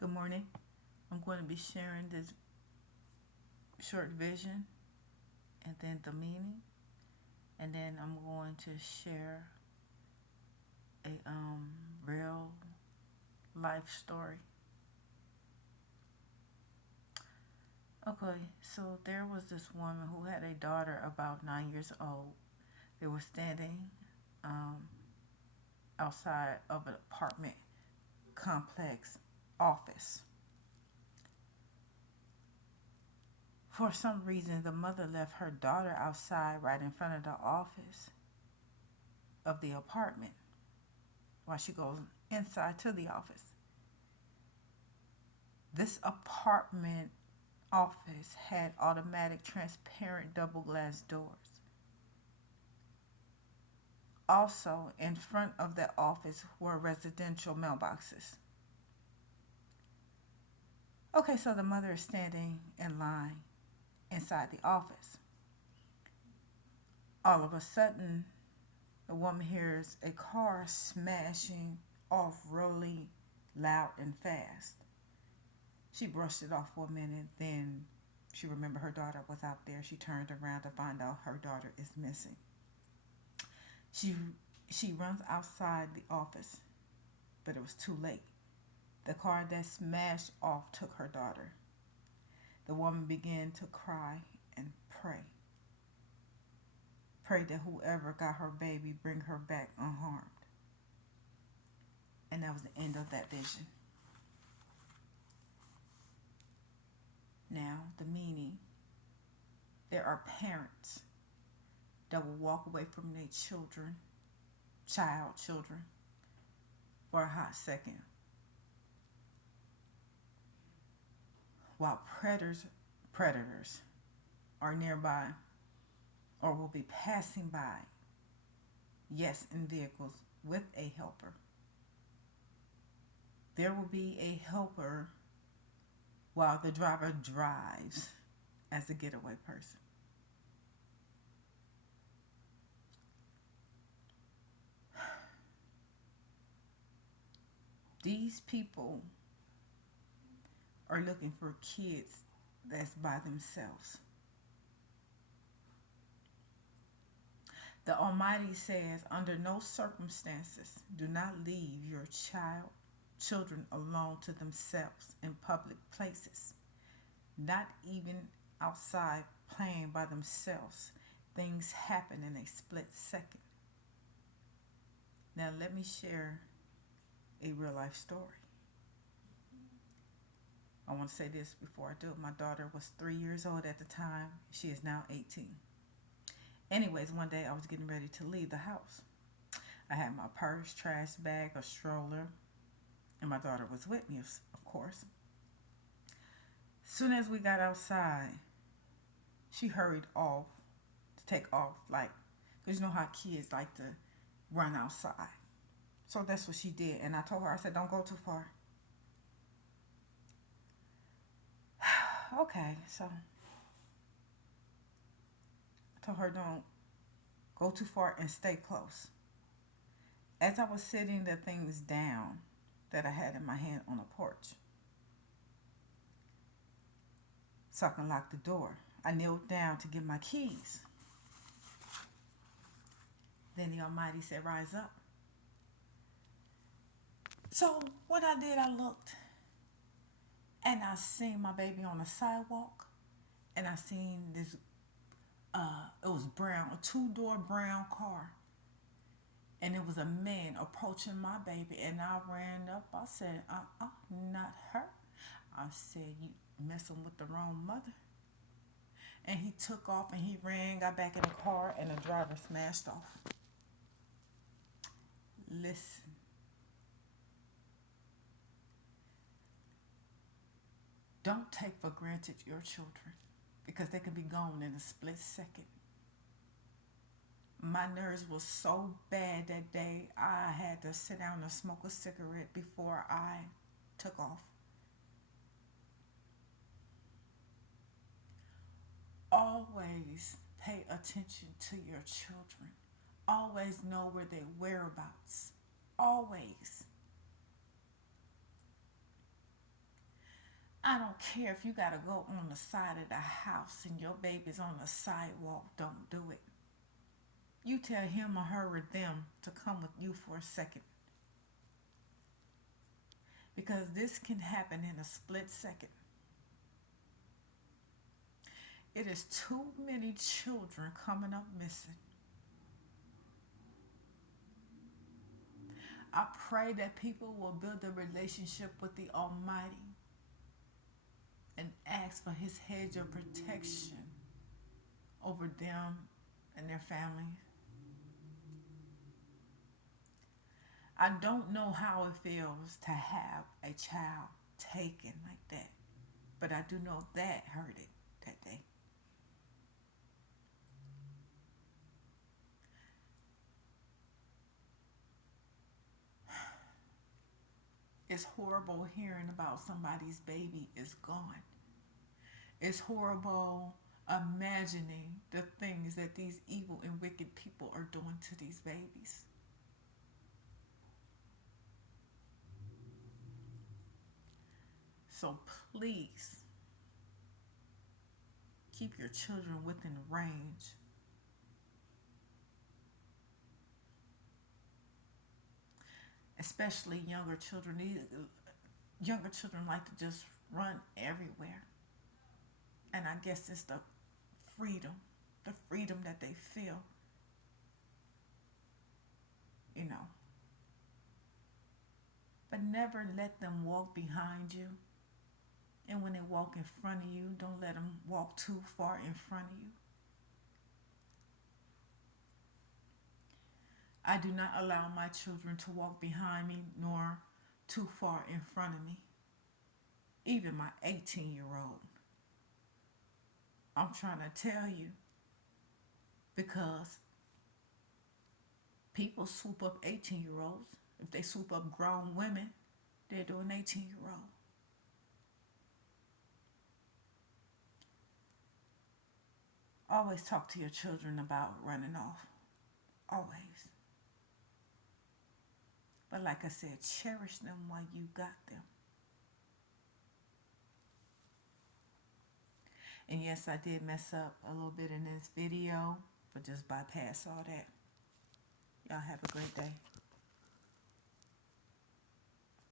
Good morning. I'm going to be sharing this short vision and then the meaning, and then I'm going to share a real life story. Okay, so there was this woman who had a daughter about 9 years old. They were standing um, outside of an apartment complex office. For some reason, the mother left her daughter outside right in front of the office of the apartment while she goes inside to the office. This apartment office had automatic transparent double glass doors. Also, in front of the office were residential mailboxes. Okay, so the mother is standing in line inside the office. All of a sudden, the woman hears a car smashing off really loud and fast. She brushed it off for a minute, then she remembered her daughter was out there. She turned around to find out her daughter is missing. She she runs outside the office, but it was too late. The car that smashed off took her daughter. The woman began to cry and pray. Pray that whoever got her baby bring her back unharmed. And that was the end of that vision. Now, the meaning. There are parents that will walk away from their children, for a hot second, while predators are nearby or will be passing by, yes, in vehicles with a helper. There will be a helper while the driver drives as a getaway person. These people are looking for kids that's by themselves. The Almighty says, under no circumstances, do not leave your children alone to themselves in public places, not even outside playing by themselves. Things happen in a split second. Now, let me share a real life story. I want to say this before I do. My daughter was 3 years old at the time. She is now 18. Anyways, one day I was getting ready to leave the house. I had my purse, trash bag, a stroller, and my daughter was with me, of course. Soon as we got outside, she hurried off to take off, like, because you know how kids like to run outside. So that's what she did. And I told her, I said, don't go too far. Okay, so I told her, don't go too far and stay close. As I was sitting the things down that I had in my hand on the porch, so I can lock the door, I kneeled down to get my keys. Then the Almighty said, rise up. So what I did, I looked and I seen my baby on the sidewalk, and I seen this. It was brown, a two-door brown car, and it was a man approaching my baby, and I ran up. I said, not her. I said, you messing with the wrong mother. And he took off and he ran, got back in the car, and the driver smashed off. Listen, don't take for granted your children because they can be gone in a split second. My nerves were so bad that day, I had to sit down and smoke a cigarette before I took off. Always pay attention to your children. Always know where their whereabouts. Always. I don't care if you got to go on the side of the house and your baby's on the sidewalk. Don't do it. You tell him or her or them to come with you for a second. Because this can happen in a split second. It is too many children coming up missing. I pray that people will build a relationship with the Almighty and ask for His hedge of protection over them and their families. I don't know how it feels to have a child taken like that, but I do know that hurted that day. It's horrible hearing about somebody's baby is gone. It's horrible imagining the things that these evil and wicked people are doing to these babies. So please keep your children within range. Especially younger children. These younger children like to just run everywhere. And I guess it's the freedom that they feel, you know. But never let them walk behind you. And when they walk in front of you, don't let them walk too far in front of you. I do not allow my children to walk behind me nor too far in front of me. Even my 18-year-old. I'm trying to tell you because people swoop up 18-year-olds. If they swoop up grown women, they're doing 18-year-old. Always talk to your children about running off. Always. But like I said, cherish them while you got them. And yes, I did mess up a little bit in this video, but just bypass all that. Y'all have a great day.